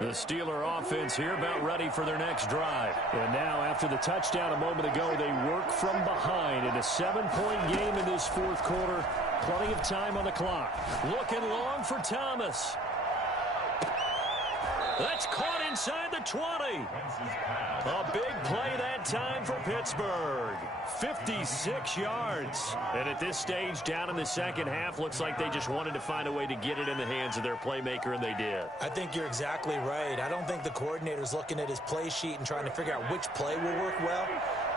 The Steeler offense here about ready for their next drive. And now after the touchdown a moment ago, they work from behind in a 7-point game in this fourth quarter. Plenty of time on the clock. Looking long for Thomas. That's caught inside the 20. A big play that time for Pittsburgh. 56 yards. And at this stage, down in the second half, looks like they just wanted to find a way to get it in the hands of their playmaker, and they did. I think you're exactly right. I don't think the coordinator's looking at his play sheet and trying to figure out which play will work well.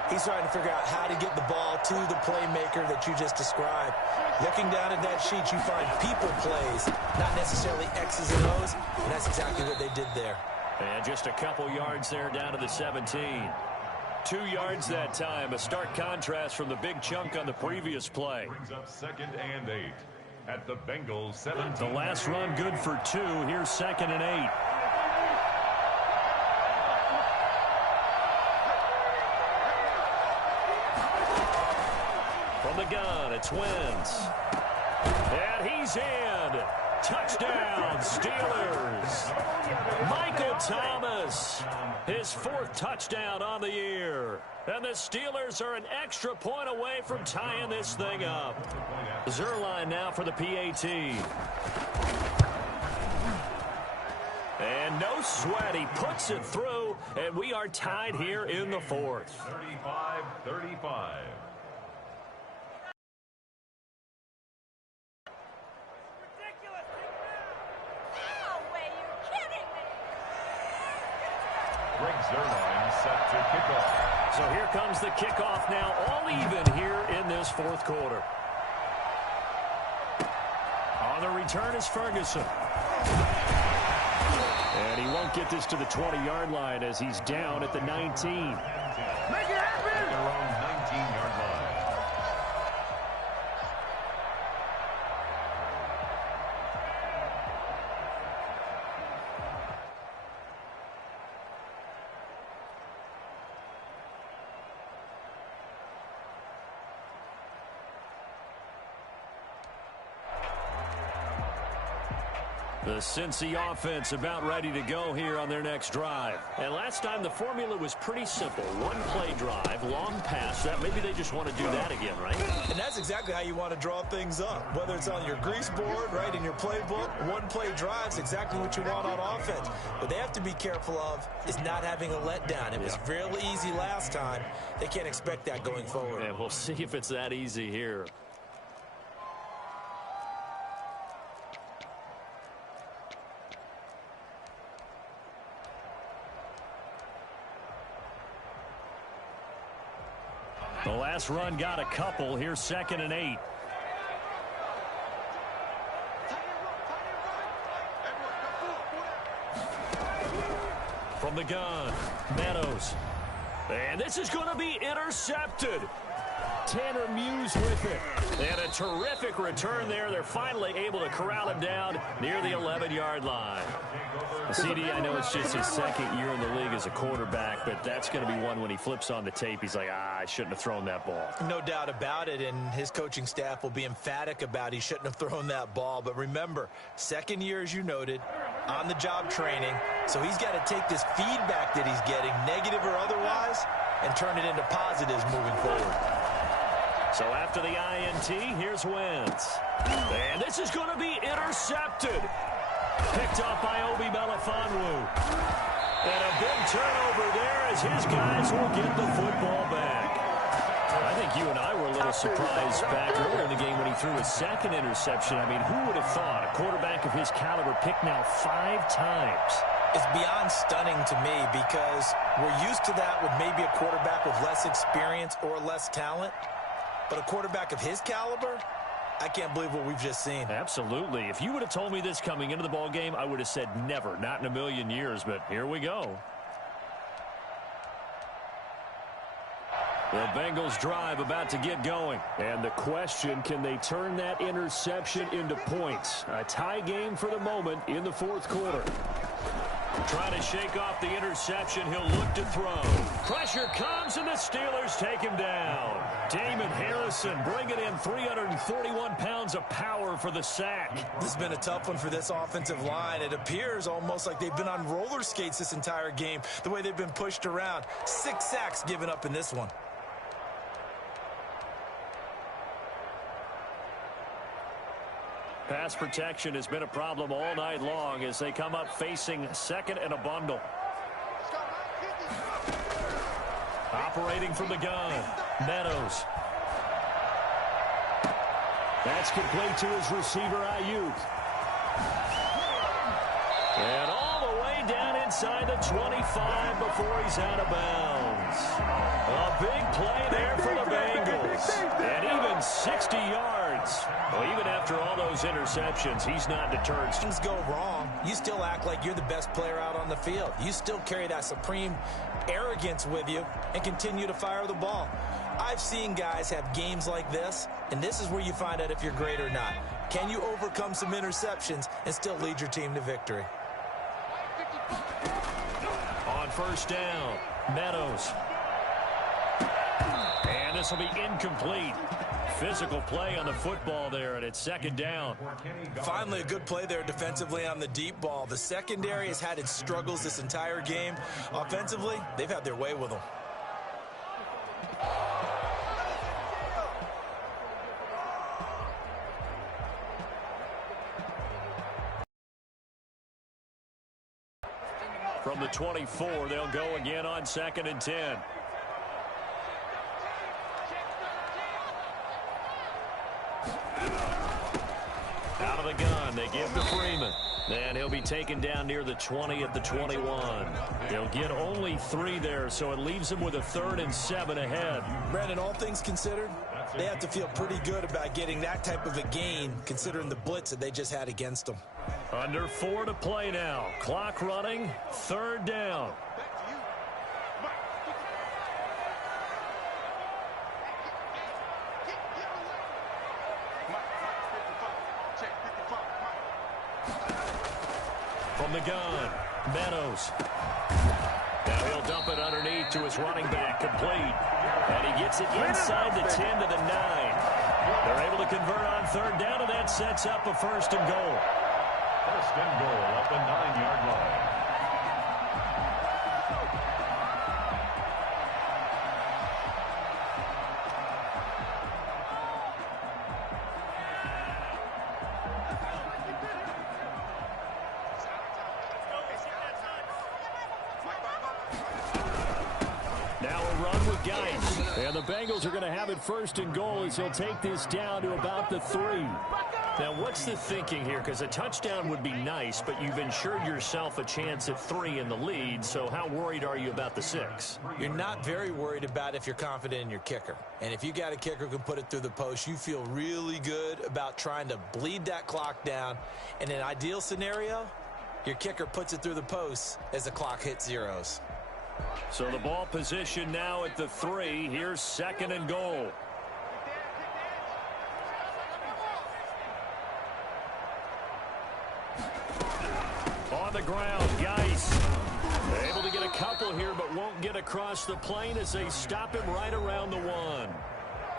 He's trying to figure out how to get the ball to the playmaker that you just described. Looking down at that sheet, you find people plays, not necessarily X's and O's, and that's exactly what they did there. And just a couple yards there down to the 17. 2 yards that time, a stark contrast from the big chunk on the previous play. Brings up 2nd and 8 at the Bengals 17. The last run good for 2. Here's 2nd and 8. From the gun, it's Wentz. And he's in. Touchdown, Steelers. Michael Thomas, his 4th touchdown on the year. And the Steelers are an extra point away from tying this thing up. Zerline now for the PAT. And no sweat, he puts it through, and we are tied here in the 4th. 35-35. Set to kick off. So here comes the kickoff now, all even here in this 4th quarter. On the return is Ferguson. And he won't get this to the 20-yard line as he's down at the 19. Make it happen! Their own 19-yard line. The Cincy offense about ready to go here on their next drive. And last time the formula was pretty simple. One play drive, long pass. That maybe they just want to do that again, right? And that's exactly how you want to draw things up. Whether it's on your grease board, right, in your playbook, one play drive's exactly what you want on offense. What they have to be careful of is not having a letdown. It was real easy last time. They can't expect that going forward. And we'll see if it's that easy here. The last run got a couple. Here's 2nd and 8. From the gun, Meadows. And this is going to be intercepted. Tanner Muse with it. And a terrific return there. They're finally able to corral him down near the 11-yard line. CD, I know it's just his 2nd year in the league as a quarterback, but that's going to be one when he flips on the tape. He's like, I shouldn't have thrown that ball. No doubt about it, and his coaching staff will be emphatic about he shouldn't have thrown that ball. But remember, 2nd year, as you noted, on-the-job training. So he's got to take this feedback that he's getting, negative or otherwise, and turn it into positives moving forward. So after the INT, here's Wentz. And this is going to be intercepted. Picked up by Obi Melifonwu. And a big turnover there as his guys will get the football back. I think you and I were a little surprised back earlier in the game when he threw his 2nd interception. I mean, who would have thought a quarterback of his caliber picked now 5 times? It's beyond stunning to me because we're used to that with maybe a quarterback with less experience or less talent. But a quarterback of his caliber, I can't believe what we've just seen. Absolutely. If you would have told me this coming into the ball game, I would have said never, not in a million years, but here we go. The Bengals drive about to get going. And the question, can they turn that interception into points? A tie game for the moment in the 4th quarter. Trying to shake off the interception. He'll look to throw. Pressure comes, and the Steelers take him down. Damon Harrison bringing in 341 pounds of power for the sack. This has been a tough one for this offensive line. It appears almost like they've been on roller skates this entire game, the way they've been pushed around. 6 sacks given up in this one. Pass protection has been a problem all night long as they come up facing second and a bundle. Operating from the gun, Meadows. That's complete to his receiver, Ayuk. And all the way down inside the 25 before he's out of bounds. A big play there for the Bengals. And even 60 yards. Well, even after all those interceptions, he's not deterred. Things go wrong, you still act like you're the best player out on the field. You still carry that supreme arrogance with you and continue to fire the ball. I've seen guys have games like this, and this is where you find out if you're great or not. Can you overcome some interceptions and still lead your team to victory? On first down, Meadows. And this will be incomplete. Physical play on the football there, and it's second down. Finally, a good play there defensively on the deep ball. The secondary has had its struggles this entire game. Offensively, they've had their way with them. From the 24, they'll go again on 2nd and 10. Out of the gun, they give to Freeman. And he'll be taken down near the 20 at the 21. He'll get only 3 there, so it leaves him with a 3rd and 7 ahead. Brandon, all things considered, they have to feel pretty good about getting that type of a gain, considering the blitz that they just had against them. Under 4 to play now. Clock running, 3rd down. From the gun, Meadows. Now he'll dump it underneath to his running back, complete. And he gets it inside the 10 to the 9. They're able to convert on 3rd down, and that sets up a 1st and goal. 1st and goal at the 9-yard line. And the Bengals are going to have it 1st and goal as he'll take this down to about the 3. Now, what's the thinking here? Because a touchdown would be nice, but you've ensured yourself a chance at 3 in the lead, so how worried are you about the 6? You're not very worried about if you're confident in your kicker. And if you got a kicker who can put it through the post, you feel really good about trying to bleed that clock down. In an ideal scenario, your kicker puts it through the post as the clock hits zeros. So the ball position now at the 3. Here's 2nd and goal. On the ground, Geis. Able to get a couple here, but won't get across the plane as they stop him right around the 1.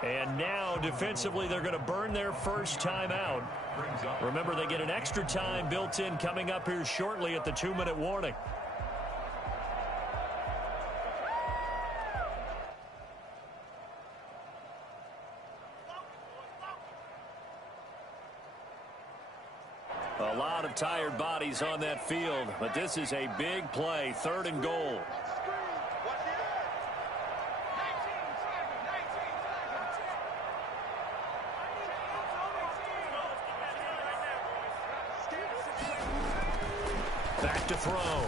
And now, defensively, they're going to burn their first time out. Remember, they get an extra time built in coming up here shortly at the 2-minute warning. A lot of tired bodies on that field, but this is a big play, 3rd and goal. Back to throw.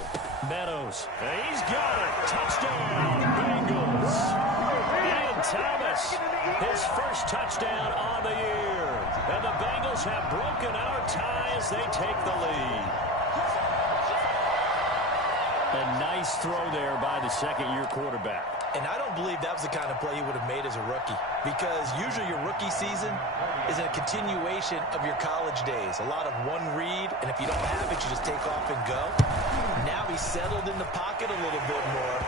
Meadows. And he's got it. Touchdown, Bengals. Ian Thomas, his first touchdown on the year. And the Bengals have broken our tie as they take the lead. A nice throw there by the second-year quarterback. And I don't believe that was the kind of play he would have made as a rookie, because usually your rookie season is a continuation of your college days. A lot of one read, and if you don't have it, you just take off and go. Now he's settled in the pocket a little bit more,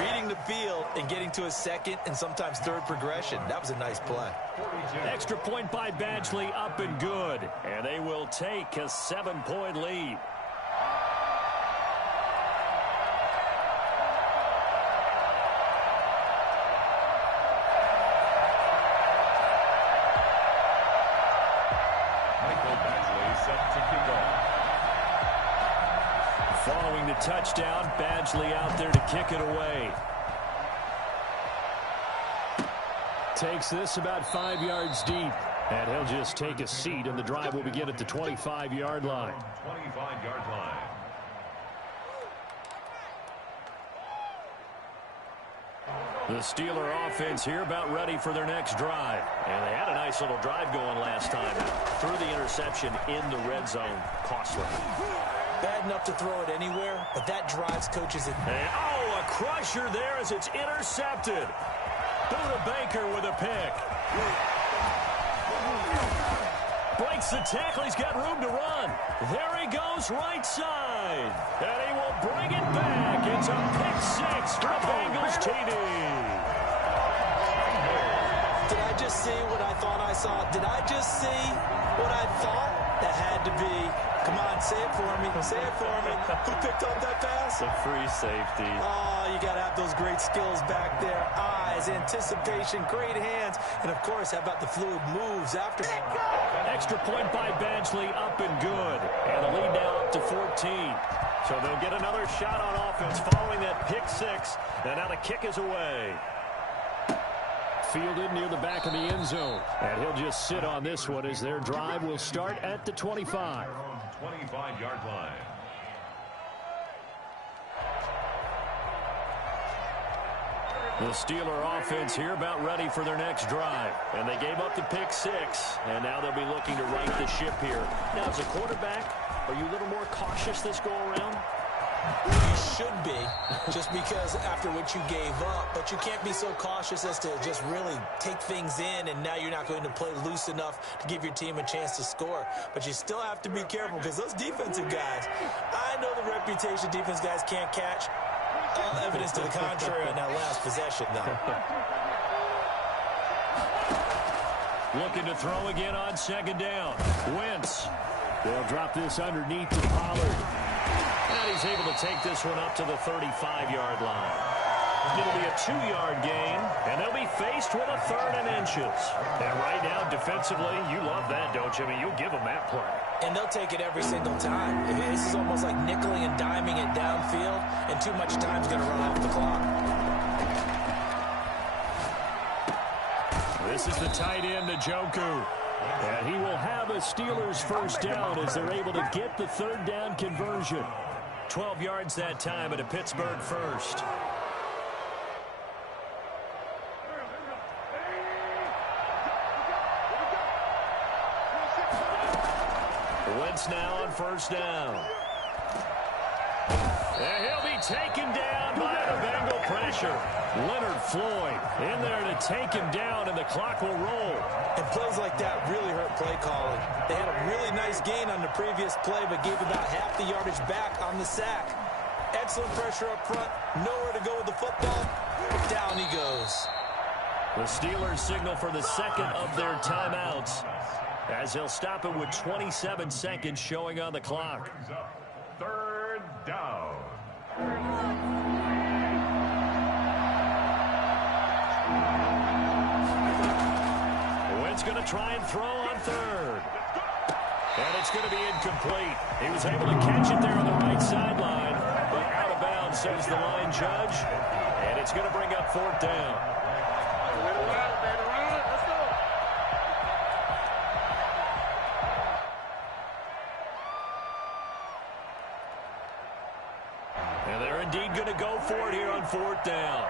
reading the field and getting to a second and sometimes third progression. That was a nice play. Extra point by Badgley, up and good. And they will take a 7-point lead. Following the touchdown, Badgley out there to kick it away. Takes this about 5 yards deep. And he'll just take a seat, and the drive will begin at the 25-yard line. 25-yard line. The Steeler offense here about ready for their next drive. And they had a nice little drive going last time. Threw the interception in the red zone. Costly. Bad enough to throw it anywhere, but that drives coaches. And, oh, a crusher there as it's intercepted. Buda Baker with a pick. Breaks the tackle. He's got room to run. There he goes, right side. And he will bring it back. It's a pick six for the Bengals TD. Did I just see what I thought I saw? Did I just see what I thought? That had to be. Come on, say it for me. Say it for me. Who picked up that pass? The free safety. Oh, you got to have those great skills back there. Eyes, anticipation, great hands. And, of course, how about the fluid moves after? Extra point by Badgley, up and good. And the lead now up to 14. So they'll get another shot on offense following that pick six. And now the kick is away. Fielded near the back of the end zone. And he'll just sit on this one as their drive will start at the 25. 25-yard line. The Steeler offense here about ready for their next drive. And they gave up the pick six. And now they'll be looking to right the ship here. Now, as a quarterback, are you a little more cautious this go around? You should be, just because after what you gave up. But you can't be so cautious as to just really take things in, and now you're not going to play loose enough to give your team a chance to score. But you still have to be careful, because those defensive guys, I know the reputation defense guys can't catch. All evidence to the contrary on that last possession, though. Looking to throw again on second down. Wentz. They'll drop this underneath to Pollard. And he's able to take this one up to the 35-yard line. It'll be a 2-yard gain, and they'll be faced with a 3rd and inches. And right now, defensively, you love that, don't you? I mean, you'll give them that play. And they'll take it every single time. This is almost like nickeling and diming it downfield, and too much time's going to run off the clock. This is the tight end, Njoku. And he will have a Steelers first down as they're able to get the 3rd down conversion. 12 yards that time at a Pittsburgh first. Wentz now on first down. And he'll be taken down by the Bengal pressure. Leonard Floyd in there to take him down, and the clock will roll. And plays like that really hurt play calling. They had a really nice gain on the previous play, but gave about half the yardage back on the sack. Excellent pressure up front. Nowhere to go with the football. Down he goes. The Steelers signal for the second of their timeouts, as he'll stop it with 27 seconds showing on the clock. 3rd down. Wentz going to try and throw on 3rd. And it's going to be incomplete. He was able to catch it there on the right sideline, but out of bounds, says the line judge. And it's going to bring up 4th down. And they're indeed going to go for it here on 4th down.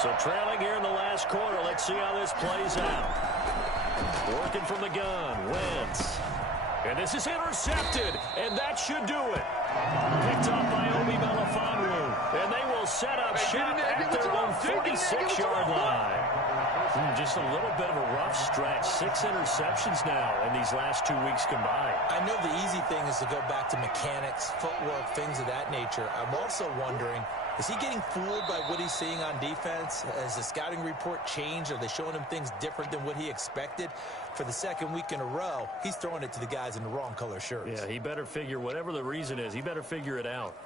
So trailing here in the last quarter. Let's see how this plays out. Working from the gun, Wentz. And this is intercepted, and that should do it. Picked up by Obi Melifonwu, and they will set up shop at their own 46-yard line. Just a little bit of a rough stretch. 6 interceptions now in these last 2 weeks combined. I know the easy thing is to go back to mechanics, footwork, things of that nature. I'm also wondering, is he getting fooled by what he's seeing on defense? Has the scouting report changed? Are they showing him things different than what he expected? For the second week in a row, he's throwing it to the guys in the wrong color shirts. Yeah, he better figure, whatever the reason is, he better figure it out.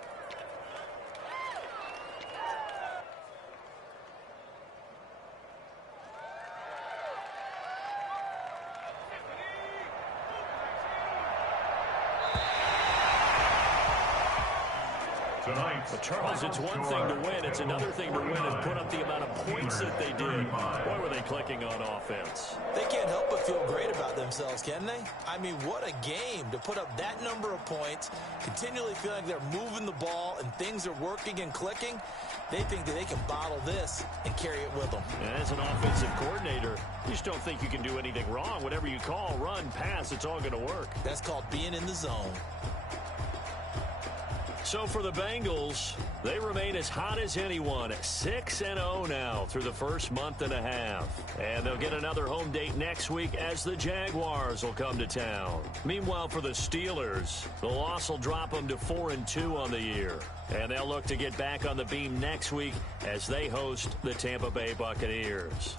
But Charles, it's one thing to win. It's another thing to win is put up the amount of points that they did. Boy, were they clicking on offense. They can't help but feel great about themselves, can they? I mean, what a game to put up that number of points, continually feel like they're moving the ball and things are working and clicking. They think that they can bottle this and carry it with them. And as an offensive coordinator, you just don't think you can do anything wrong. Whatever you call, run, pass, it's all going to work. That's called being in the zone. So for the Bengals, they remain as hot as anyone at 6-0 now through the first month and a half. And they'll get another home date next week as the Jaguars will come to town. Meanwhile, for the Steelers, the loss will drop them to 4-2 on the year. And they'll look to get back on the beam next week as they host the Tampa Bay Buccaneers.